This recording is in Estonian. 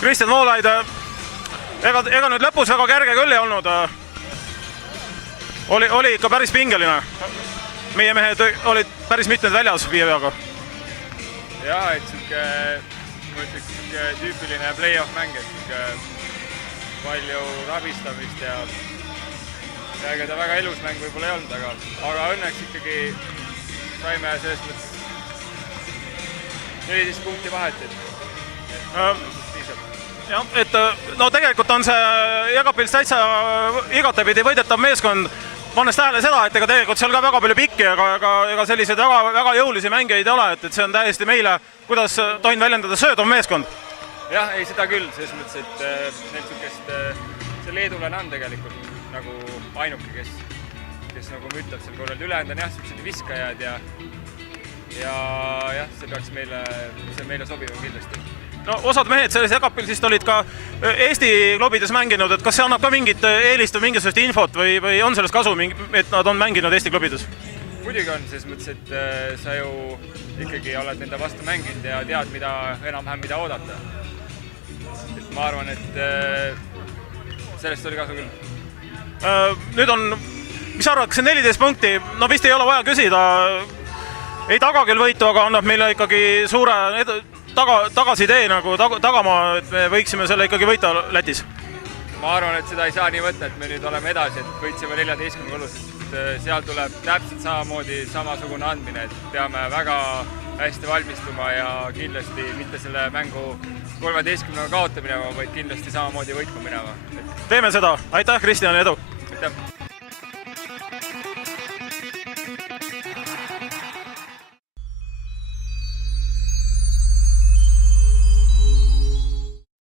Kristjan Voolaid, ega nüüd lõpus väga kerge küll ei olnud. Oli ikka päris pingeline. Meie mehed olid päris mitmed väljas 5 veaga. Jah, et ma ütleks, tüüpiline play-off mäng, et palju rabistamist ja ega ta väga elus mäng võib-olla ei olnud, aga õnneks ikkagi saime selles mõttes 14 punkti vahet, jah, et no tegelikult on see Jagapils täitsa igatepidi võidetav meeskond, pannes tähele seda, et ega tegelikult seal ka väga palju pikki, ega selliseid väga jõulisi mängijaid ei ole, et see on täiesti meile, kuidas tohin väljendada, söödav meeskond. Jah, ei seda küll, selles mõttes, et neil sukest, see leedulane on tegelikult nagu ainuke, kes nagu mütlab seal korral. Ülejäänud on jah, sellised viskajad ja jah, see peaks meile sobivam kindlasti. No osad mehed selles Jagapilsist olid ka Eesti klubides mänginud, et kas see annab ka mingit eelist või mingisugust infot või on sellest kasu, et nad on mänginud Eesti klubides? Muidugi on, selles mõttes, et sa ju ikkagi oled nende vastu mänginud ja tead, enam-vähem mida oodata. Et ma arvan, et sellest oli kasu küll. Nüüd on, mis arvad, kas see 14 punkti, no vist ei ole vaja küsida, ei taga küll võitu, aga annab meile ikkagi suure tagasitee nagu tagamaa, et me võiksime selle ikkagi võita Lätis. Ma arvan, et seda ei saa nii võtta, et me nüüd oleme edasi, et võitsime 14 õllus, et seal tuleb täpselt samamoodi samasugune andmine, et peame väga hästi valmistuma ja kindlasti mitte selle mängu 13-ga kaota minema, vaid kindlasti samamoodi võitma minema. Teeme seda, aitäh Kristjan, edu! Aitäh!